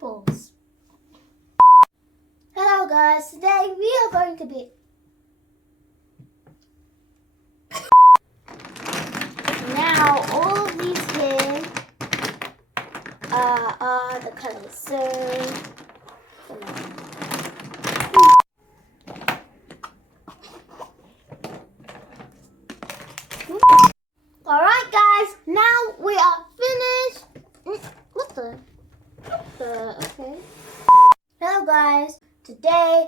Pause. Hello guys, today we are going to be now all of these here are the colors. So alright guys, now we are finished. Okay. Hello guys, today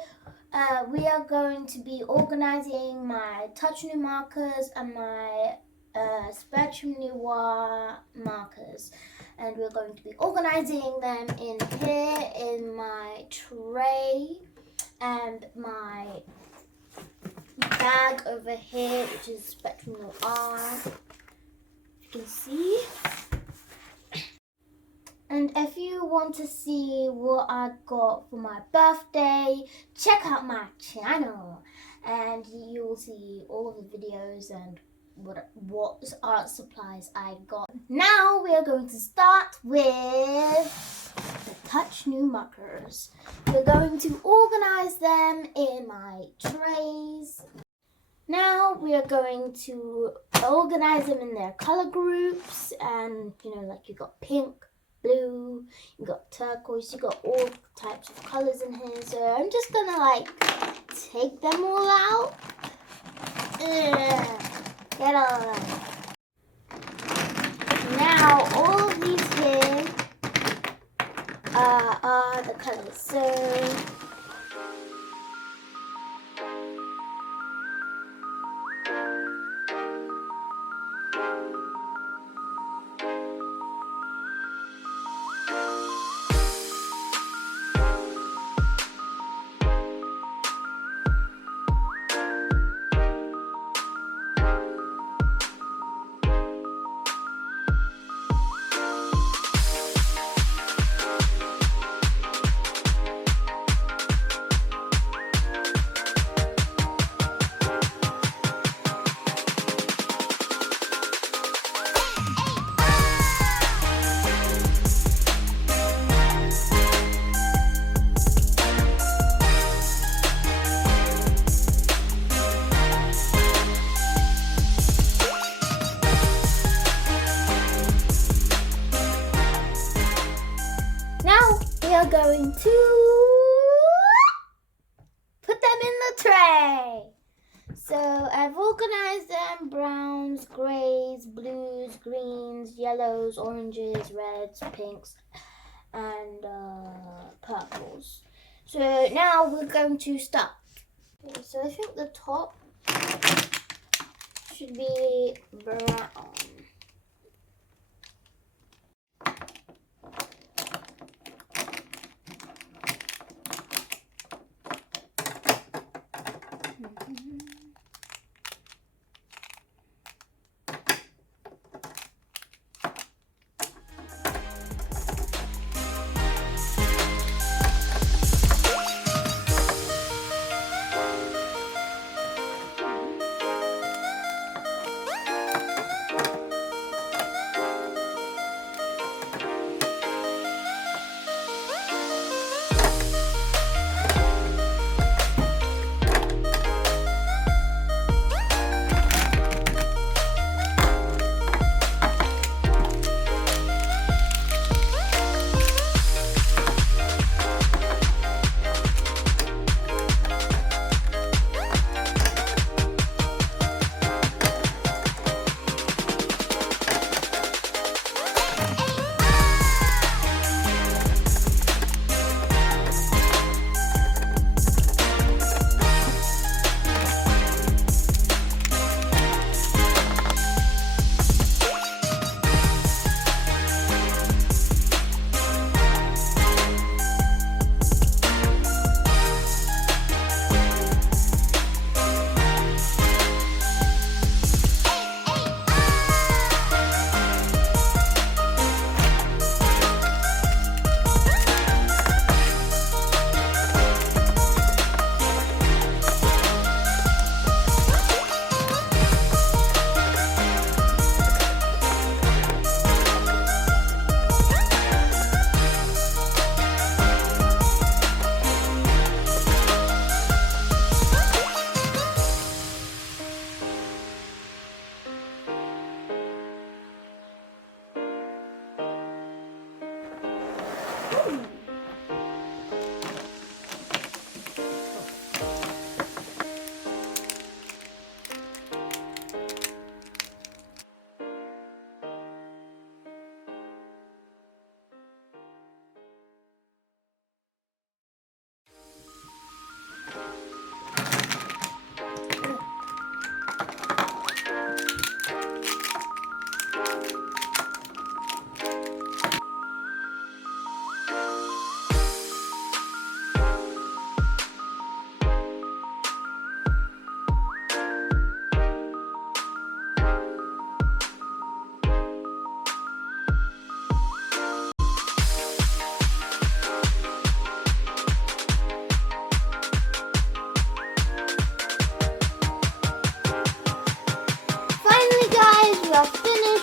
we are going to be organizing my touch new markers and my spectrum noir markers, and we're going to be organizing them in here in my tray and my bag over here, which is spectrum noir, you can see. And if you want to see what I got for my birthday, check out my channel and you will see all of the videos and what art supplies I got. Now we are going to start with the touch new markers. We're going to organize them in my trays. Now we are going to organize them in their color groups, and like you got pink, blue, you got turquoise, you got all types of colors in here. So I'm just gonna take them all out. Get all of them. Now all of these here are the colors. So we are going to put them in the tray. So I've organized them: browns, grays, blues, greens, yellows, oranges, reds, pinks, and purples. So now we're going to start. Okay, so I think the top should be brown.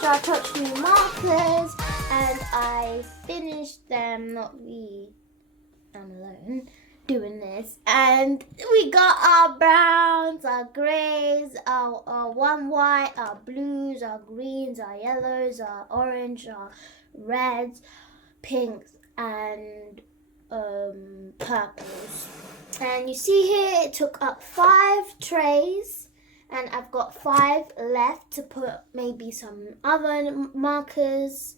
I touched new markers and I finished them, not we, I'm alone doing this, and we got our browns, our greys, our one white, our blues, our greens, our yellows, our orange, our reds, pinks and purples. And you see here it took up 5 trays. And I've got 5 left to put maybe some other markers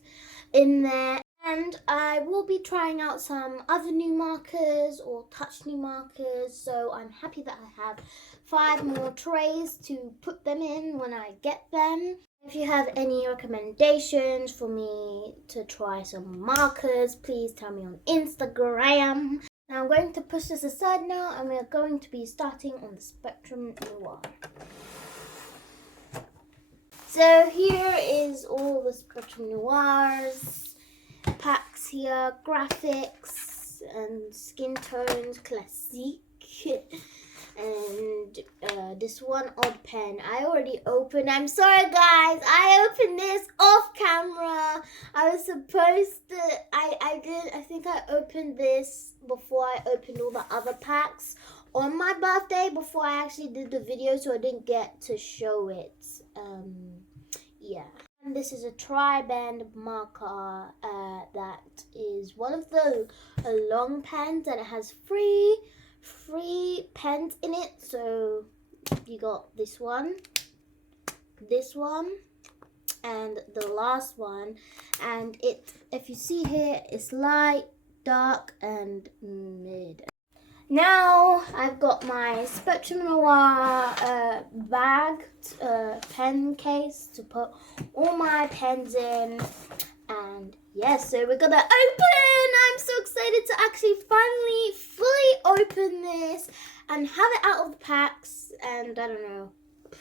in there. And I will be trying out some other new markers or touch new markers. So I'm happy that I have 5 more trays to put them in when I get them. If you have any recommendations for me to try some markers, please tell me on Instagram. Now I'm going to push this aside now and we are going to be starting on the Spectrum Noir. So here is all the Spectrum Noirs packs here, graphics and skin tones, classique, and this one odd pen. I already opened. I'm sorry guys, I opened this off camera. I was supposed to, I think I opened this before I opened all the other packs on my birthday before I actually did the video, so I didn't get to show it. Yeah. And this is a tri-band marker that is one of the long pens, and it has three pens in it. So you got this one, and the last one. And it, if you see here, it's light, dark, and mid. Now I've got my Spectrum Noir bagged pen case to put all my pens in, and yes, so we're gonna open. I'm so excited to actually finally fully open this and have it out of the packs, and I don't know,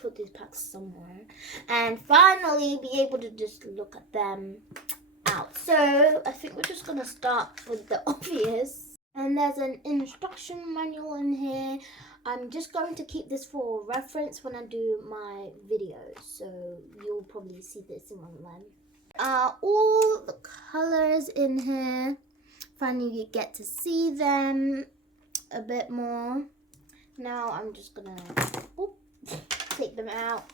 put these packs somewhere and finally be able to just look at them out. So I think we're just gonna start with the obvious. And there's an instruction manual in here. I'm just going to keep this for reference when I do my videos, so you'll probably see this in one of them. All the colors in here. Finally you get to see them a bit more. Now I'm just gonna take them out.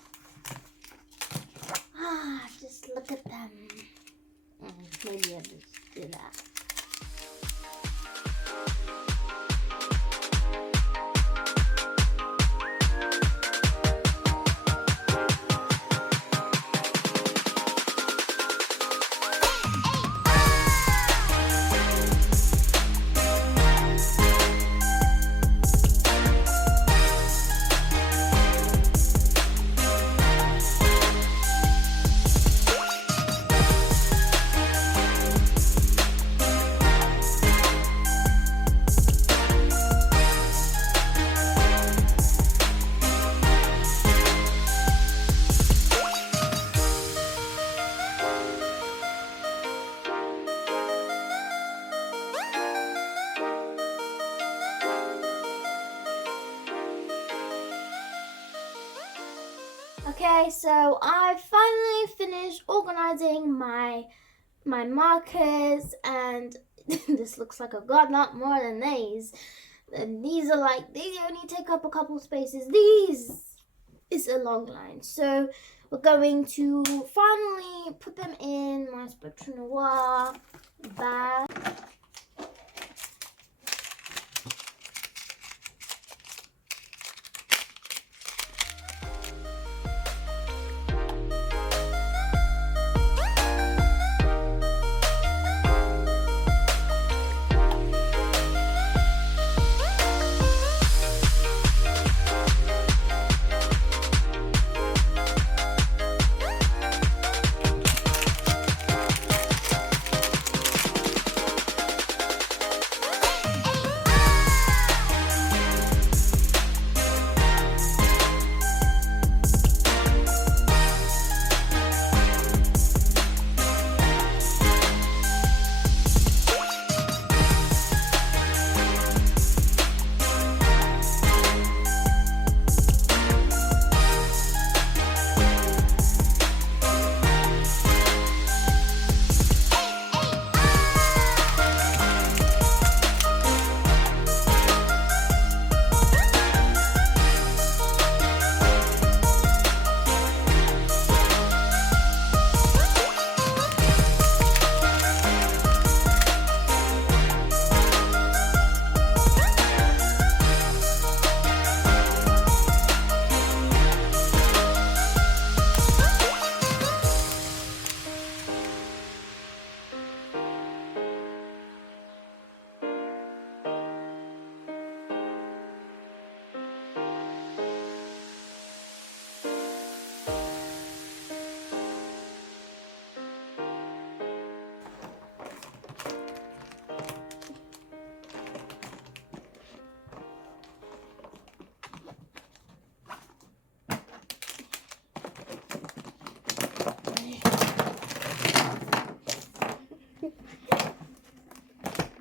Just look at them. Maybe I'll just do that. Okay, so I finally finished organizing my markers, and this looks like I've got a lot more than these. And these are like, they only take up a couple spaces. These is a long line. So we're going to finally put them in my Spectrum Noir bag.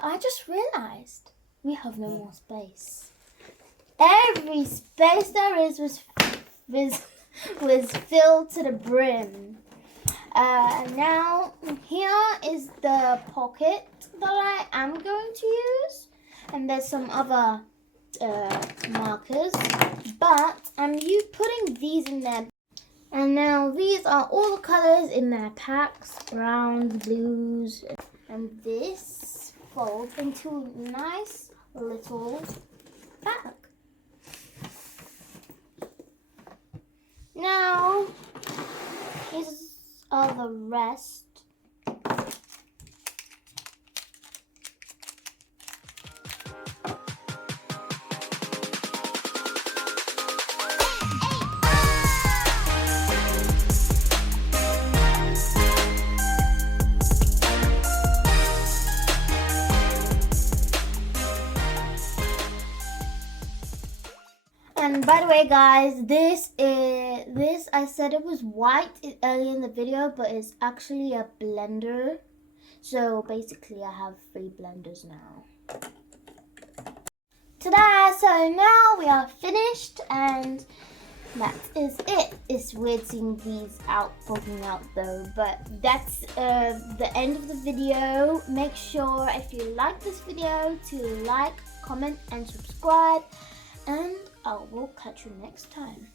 I just realized we have no more space. Every space there is was filled to the brim. Now here is the pocket that I am going to use, and there's some other markers, but I'm putting these in there. And now these are all the colors in their packs: brown, blues, and this folds into a nice little bag. Now these are the rest. And by the way, guys, this I said it was white earlier in the video, but it's actually a blender. So basically, I have 3 blenders now. Ta-da! So now we are finished, and that is it. It's weird seeing these poking out though, but that's the end of the video. Make sure if you like this video to like, comment, and subscribe, and I will catch you next time.